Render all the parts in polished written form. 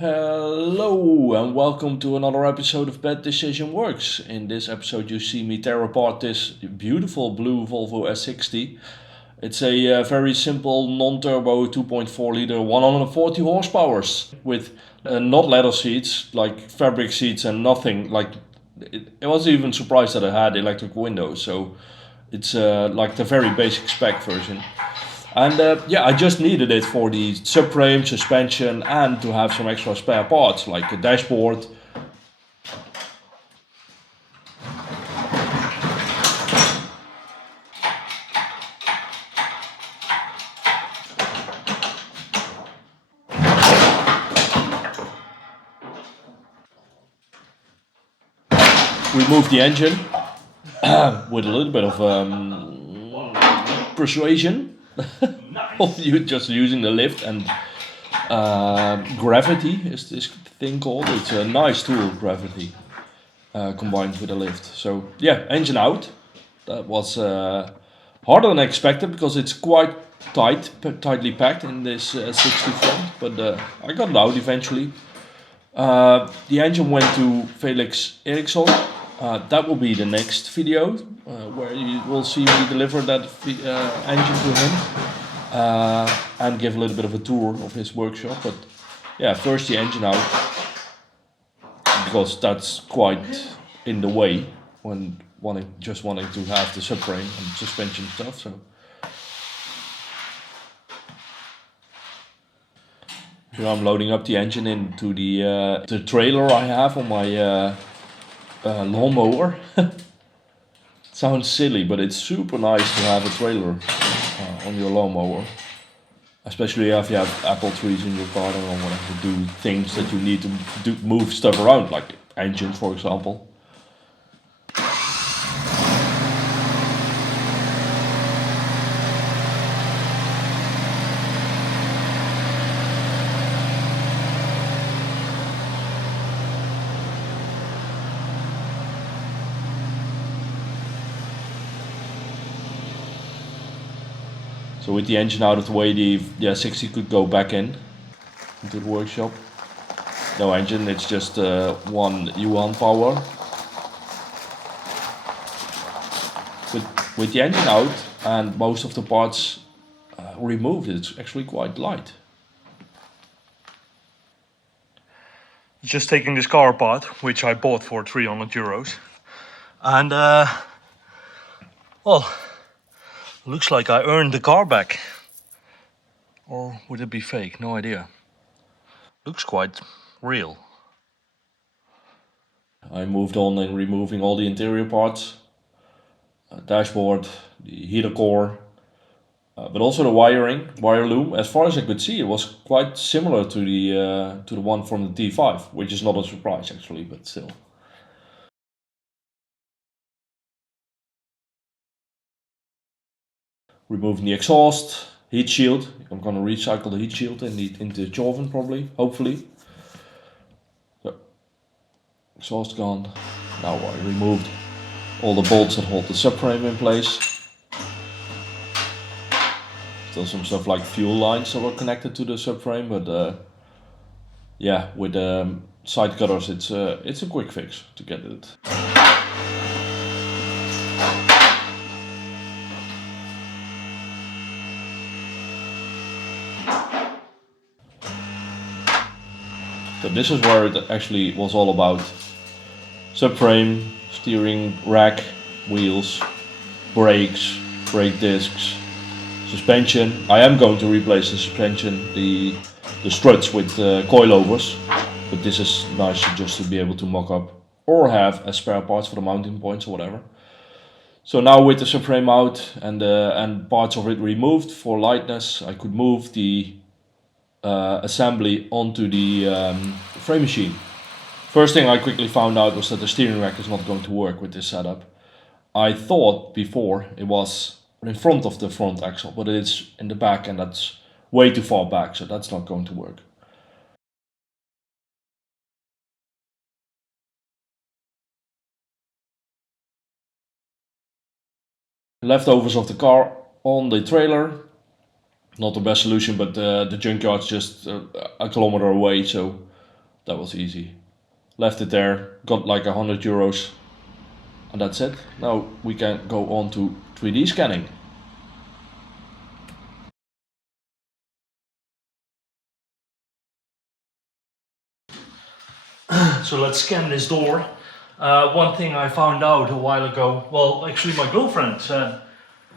Hello and welcome to another episode of Bad Decision Works. In this episode you see me tear apart this beautiful blue Volvo S60. It's a very simple non-turbo 2.4 liter 140 horsepower with not leather seats, like fabric seats and nothing. Like I was even surprised that it had electric windows, so it's like the very basic spec version. And yeah, I just needed it for the subframe, suspension, and to have some extra spare parts like a dashboard. Remove the engine with a little bit of persuasion of you just using the lift and gravity is this thing called. It's a nice tool, gravity, combined with a lift. So yeah, engine out. That was harder than expected because it's quite tightly packed in this 60 front, but I got it out eventually. The engine went to Felix Eriksson. That will be the next video where you will see me deliver that engine to him and give a little bit of a tour of his workshop. But yeah, first the engine out because that's quite in the way when just wanting to have the subframe and suspension stuff. So here I'm loading up the engine into the trailer I have on my lawnmower. Sounds silly, but it's super nice to have a trailer on your lawnmower, especially if you have apple trees in your garden or whatever, to do things that you need to move stuff around, like engines, for example. So with the engine out of the way, the S60 could go back into the workshop. No engine, it's just one U1 power. With the engine out and most of the parts removed, it's actually quite light. Just taking this car apart, which I bought for 300 euros. And well, looks like I earned the car back. Or would it be fake? No idea. Looks quite real. I moved on in removing all the interior parts. Dashboard, the heater core, but also the wire loom. As far as I could see, it was quite similar to the one from the T5, which is not a surprise actually, but still. Removing the exhaust, heat shield. I'm gonna recycle the heat shield into the oven probably, hopefully. So, exhaust gone. Now I removed all the bolts that hold the subframe in place. Still some stuff like fuel lines that were connected to the subframe, but yeah, with side cutters it's a quick fix to get it. So this is where it actually was all about. Subframe, steering rack, wheels, brakes, brake discs, suspension. I am going to replace the suspension, the struts with coilovers, but this is nice just to be able to mock up or have as spare parts for the mounting points or whatever. So now with the subframe out and parts of it removed for lightness, I could move the assembly onto the frame machine. First thing I quickly found out was that the steering rack is not going to work with this setup. I thought before it was in front of the front axle, but it's in the back and that's way too far back, so that's not going to work. Leftovers of the car on the trailer. Not the best solution, but the junkyard's just a kilometer away, so that was easy. Left it there, got like €100, and that's it. Now we can go on to 3D scanning. So let's scan this door. One thing I found out a while ago, well, actually my girlfriend said,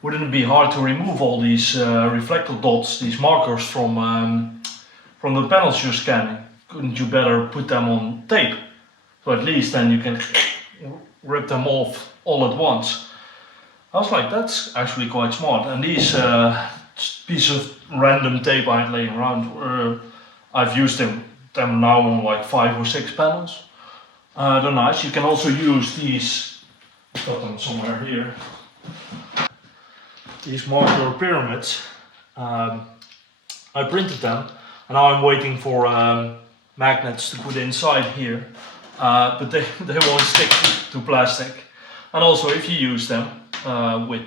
wouldn't it be hard to remove all these reflector dots, these markers from the panels you're scanning? Couldn't you better put them on tape? So at least then you can rip them off all at once. I was like, that's actually quite smart. And these pieces of random tape I had laying around, I've used them now on like 5 or 6 panels. They're nice. You can also use these, I've got them somewhere here, these marker pyramids. I printed them and now I'm waiting for magnets to put inside here, but they won't stick to plastic. And also if you use them with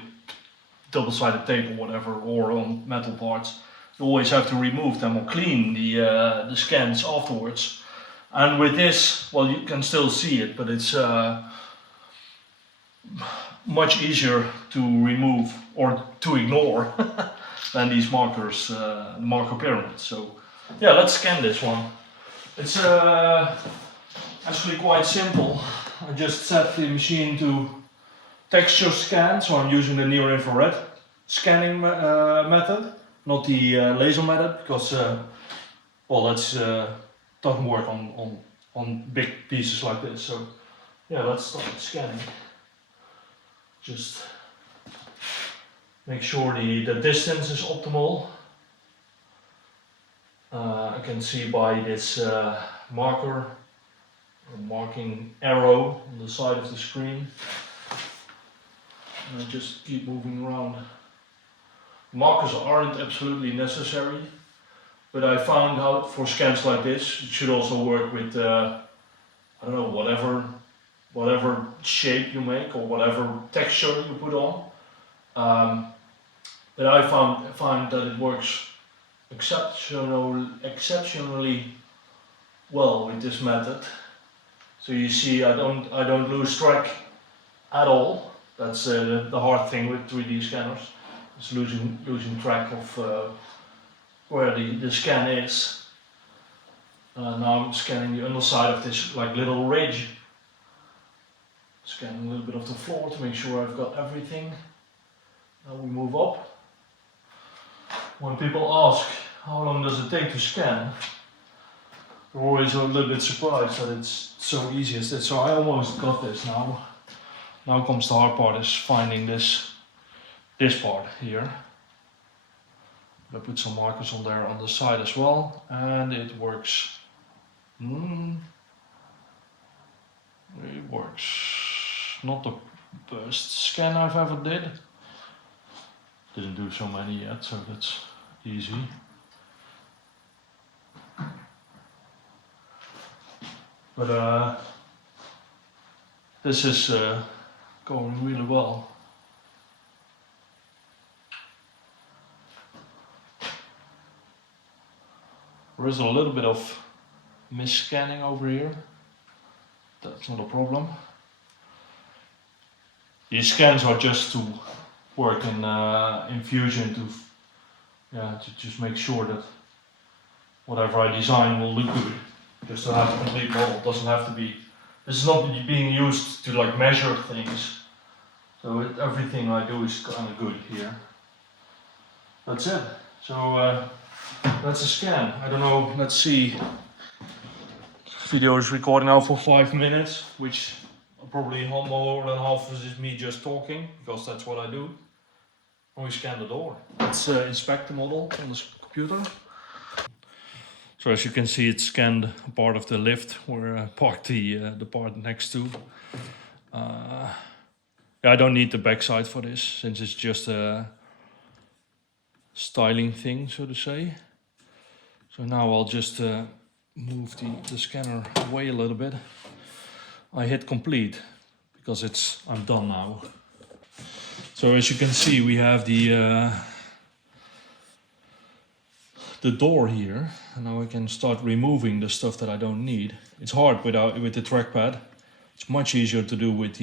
double-sided tape or whatever, or on metal parts, you always have to remove them or clean the scans afterwards. And with this, well, you can still see it, but it's much easier to remove or to ignore than these markers, marker pyramids. So yeah, let's scan this one. It's actually quite simple. I just set the machine to texture scan, so I'm using the near infrared scanning method, not the laser method, because well, that's doesn't work on big pieces like this. So yeah, let's start scanning. Just make sure the distance is optimal. I can see by this marker or marking arrow on the side of the screen. And I just keep moving around. Markers aren't absolutely necessary, but I found out for scans like this, it should also work with, I don't know, whatever shape you make or whatever texture you put on. But I find that it works exceptionally well with this method. So you see, I don't lose track at all. That's the hard thing with 3D scanners. It's losing track of where the scan is. Now I'm scanning the underside of this like little ridge. Scanning a little bit of the floor to make sure I've got everything. Now we move up. When people ask how long does it take to scan, they're always a little bit surprised that it's so easy as this. So I almost got this now. Now comes the hard part, is finding this part here. I put some markers on there on the side as well, and it works. It works. Not the best scan I've ever did. Didn't do so many yet, so that's easy. But this is going really well. There is a little bit of mis-scanning over here. That's not a problem. These scans are just to work in Fusion to just make sure that whatever I design will look good. Just to have a complete model. Doesn't have to be. This is not being used to like measure things. So everything I do is kind of good here. That's it. So that's a scan. I don't know. Let's see. Video is recording now for 5 minutes, which probably more than half is me just talking, because that's what I do. And we scan the door. Let's inspect the model on the computer. So as you can see, it scanned a part of the lift where I parked the part next to. Yeah, I don't need the backside for this, since it's just a styling thing, so to say. So now I'll just move the scanner away a little bit. I hit complete because I'm done now. So as you can see, we have the the door here, and now I can start removing the stuff that I don't need. It's hard with the trackpad. It's much easier to do with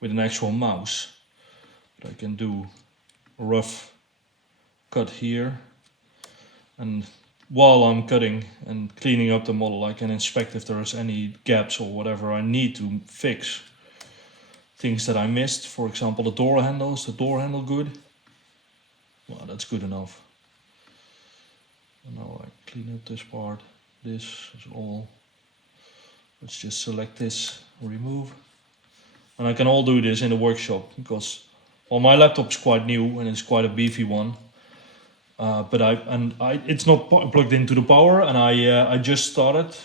with an actual mouse. But I can do a rough cut here, and while I'm cutting and cleaning up the model, I can inspect if there's any gaps or whatever I need to fix. Things that I missed, for example, the door handle. Is the door handle good? Well, that's good enough. And now I clean up this part. This is all. Let's just select this, remove. And I can all do this in the workshop because, well, my laptop's quite new and it's quite a beefy one. But it's not plugged into the power, and I just started,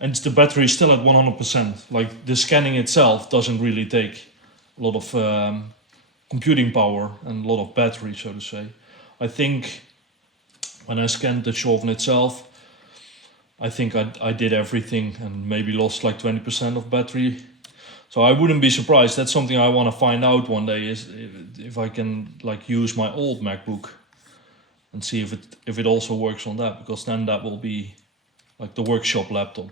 and the battery is still at 100%. Like the scanning itself doesn't really take a lot of computing power and a lot of battery, so to say. I think when I scanned the Chauvin itself, I think I did everything and maybe lost like 20% of battery. So I wouldn't be surprised. That's something I want to find out one day, is if I can like use my old MacBook and see if it also works on that, because then that will be like the workshop laptop.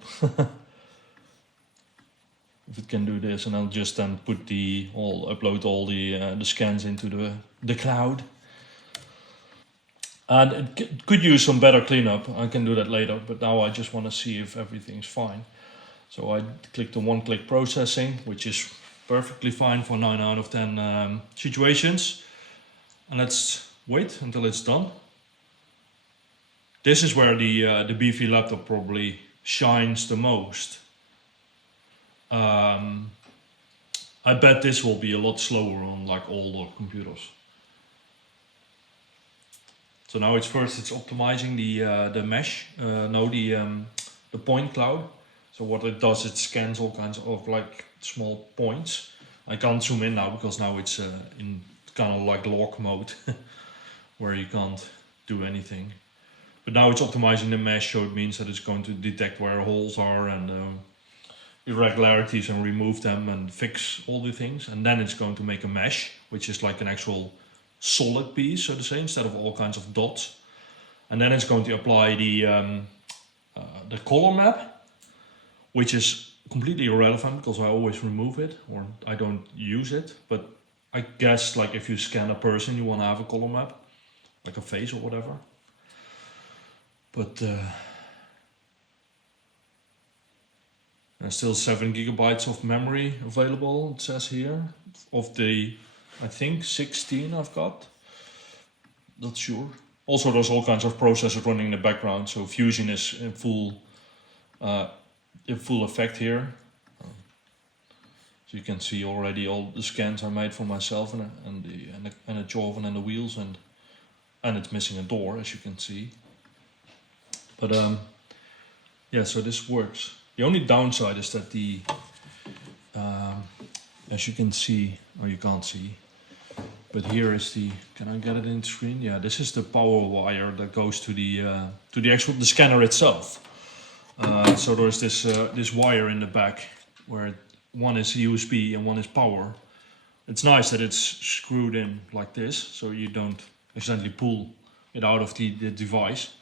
If it can do this, and I'll just then upload all the scans into the cloud. And it could use some better cleanup. I can do that later, but now I just want to see if everything's fine. So I click the one-click processing, which is perfectly fine for 9 out of 10 situations. And let's wait until it's done. This is where the beefy laptop probably shines the most. I bet this will be a lot slower on like older computers. So now it's optimizing the mesh, the point cloud. So what it does, it scans all kinds of like small points. I can't zoom in now because now it's in kind of like lock mode, where you can't do anything. But now it's optimizing the mesh, so it means that it's going to detect where holes are and irregularities and remove them and fix all the things. And then it's going to make a mesh, which is like an actual solid piece, so to say, instead of all kinds of dots. And then it's going to apply the color map, which is completely irrelevant because I always remove it, or I don't use it. But I guess like if you scan a person, you want to have a color map, like a face or whatever. But there's still 7 GB of memory available, it says here, of the, I think, 16 I've got. Not sure. Also, there's all kinds of processors running in the background, so Fusion is in full effect here. So you can see already all the scans I made for myself and the Chauvin and the wheels, and it's missing a door, as you can see. But yeah, so this works. The only downside is that as you can see, or you can't see, but here is can I get it in the screen? Yeah, this is the power wire that goes to the scanner itself. So there's this wire in the back where one is USB and one is power. It's nice that it's screwed in like this, so you don't accidentally pull it out of the device.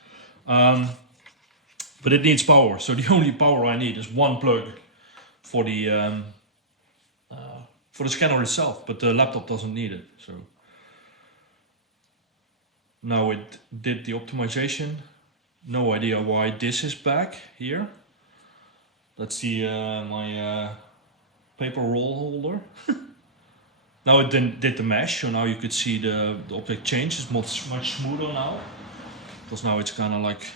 But it needs power, so the only power I need is one plug for the scanner itself, but the laptop doesn't need it. So now it did the optimization. No idea why this is back here. That's my paper roll holder. Now it did the mesh, so now you could see the object change is much smoother now, because now it's kind of like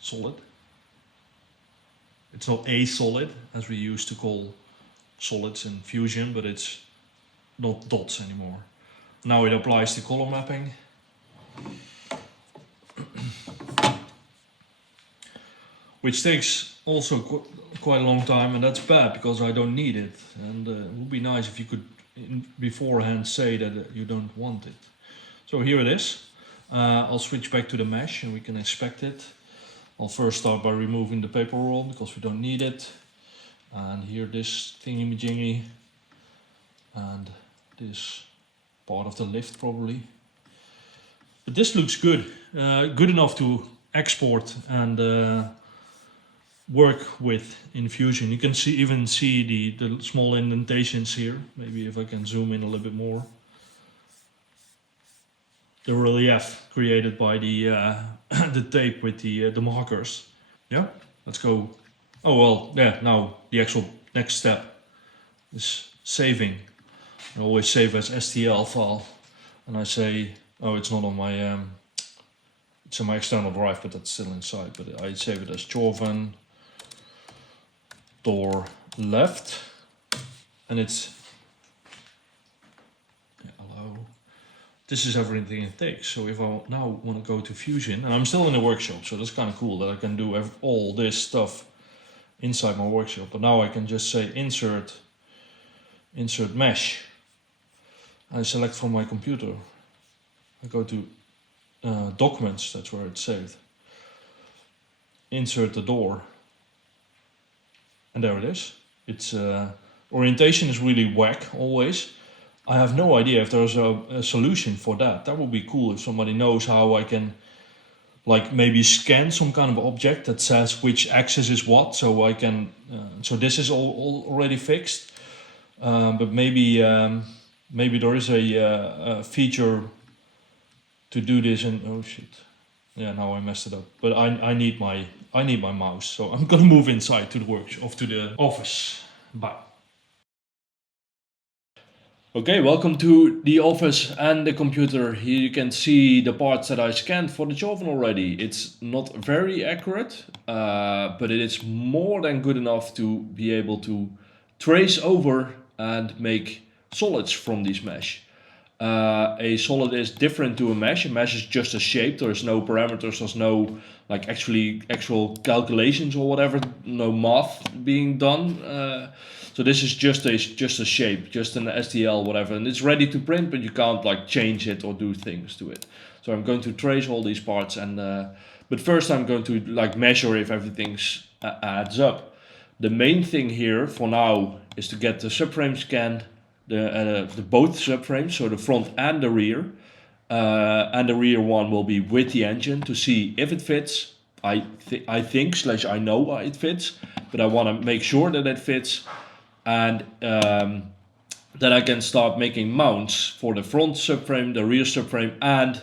solid. It's not a solid as we used to call solids in Fusion, but it's not dots anymore. Now it applies the color mapping. Which takes also quite a long time, and that's bad because I don't need it. And it would be nice if you could beforehand say that you don't want it. So here it is. I'll switch back to the mesh and we can inspect it. I'll first start by removing the paper roll because we don't need it. And here this thingy-majingy and this part of the lift probably. But this looks good, good enough to export and work with in Fusion. You can even see the small indentations here. Maybe if I can zoom in a little bit more. The relief created by the the tape with the markers. Yeah, let's go. Oh well, yeah. Now the actual next step is saving. I always save as STL file, and I say, oh, it's not on my it's on my external drive, but that's still inside. But I save it as Joven door left, and it's hello. This is everything it takes. So if I now want to go to Fusion, and I'm still in the workshop, so that's kind of cool that I can do all this stuff inside my workshop. But now I can just say insert mesh. I select from my computer. I go to documents, that's where it's saved. Insert the door. And there it is. Its orientation is really whack always. I have no idea if there's a solution for that. That would be cool if somebody knows how I can like maybe scan some kind of object that says which axis is what, so I can so this is all already fixed, but maybe there is a feature to do this. And oh shit, yeah, now I messed it up. But I need my mouse, so I'm gonna move inside to the workshop, to the office. Bye. Okay, welcome to the office and the computer. Here you can see the parts that I scanned for the Joven already. It's not very accurate, but it is more than good enough to be able to trace over and make solids from these mesh. A solid is different to a mesh. A mesh is just a shape. There's no parameters. There's no like actual calculations or whatever. No math being done. So this is just a shape, just an STL whatever, and it's ready to print, but you can't like change it or do things to it. So I'm going to trace all these parts, and but first I'm going to like measure if everything's adds up. The main thing here for now is to get the subframe scanned. The both subframes, so the front and the rear one will be with the engine to see if it fits. I think / I know it fits, but I want to make sure that it fits, and then I can start making mounts for the front subframe, the rear subframe, and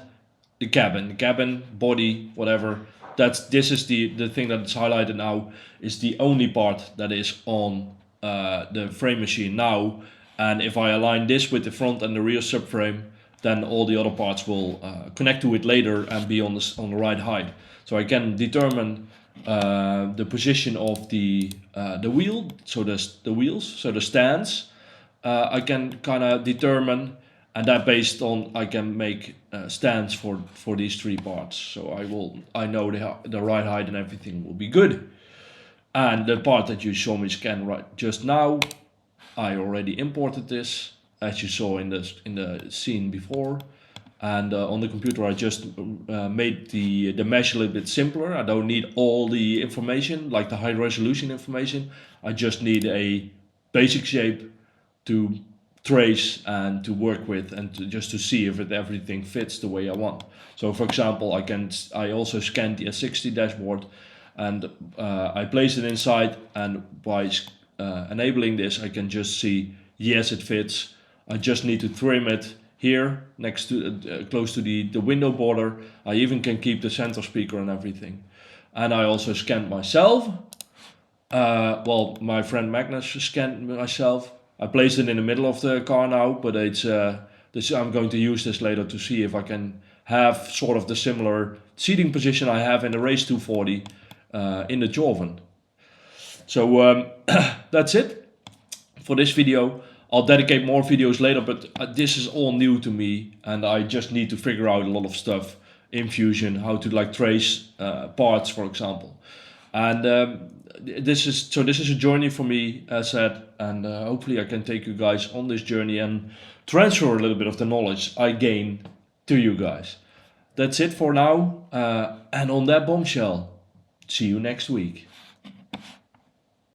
the cabin, body, whatever. This is the thing that's highlighted now is the only part that is on the frame machine now. And if I align this with the front and the rear subframe, then all the other parts will connect to it later and be on the right height. So I can determine the position of the wheel, so the wheels, so the stands. I can kind of determine, and that based on I can make stands for these three parts. So I know the right height and everything will be good. And the part that you saw me scan right just now, I already imported this, as you saw in the scene before, and on the computer I just made the mesh a little bit simpler. I don't need all the information, like the high resolution information. I just need a basic shape to trace and to work with, and just to see if everything fits the way I want. So for example, I also scanned the S60 dashboard, and I placed it inside, and by enabling this I can just see yes, it fits. I just need to trim it here next to close to the window border. I even can keep the center speaker and everything. And I also scanned myself. Well, my friend Magnus scanned myself. I placed it in the middle of the car now, but I'm going to use this later to see if I can have sort of the similar seating position I have in the Race 240 in the Joven. So that's it for this video. I'll dedicate more videos later, but this is all new to me, and I just need to figure out a lot of stuff in Fusion, how to like trace parts, for example. And this is a journey for me, as said, and hopefully I can take you guys on this journey and transfer a little bit of the knowledge I gain to you guys. That's it for now, and on that bombshell, see you next week.